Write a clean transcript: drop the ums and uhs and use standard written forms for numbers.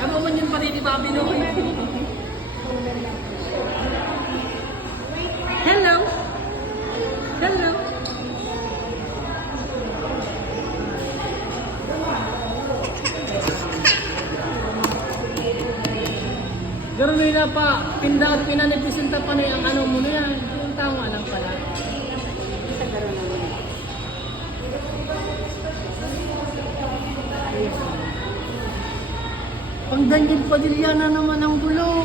Ano man yun pati di Bobby noon? Hello? Hello? Pero may na pa, pinanipresenta pa na yung ano mo na yan. Yung tama lang pala. Pang Daniel Padilla na naman ang gulo.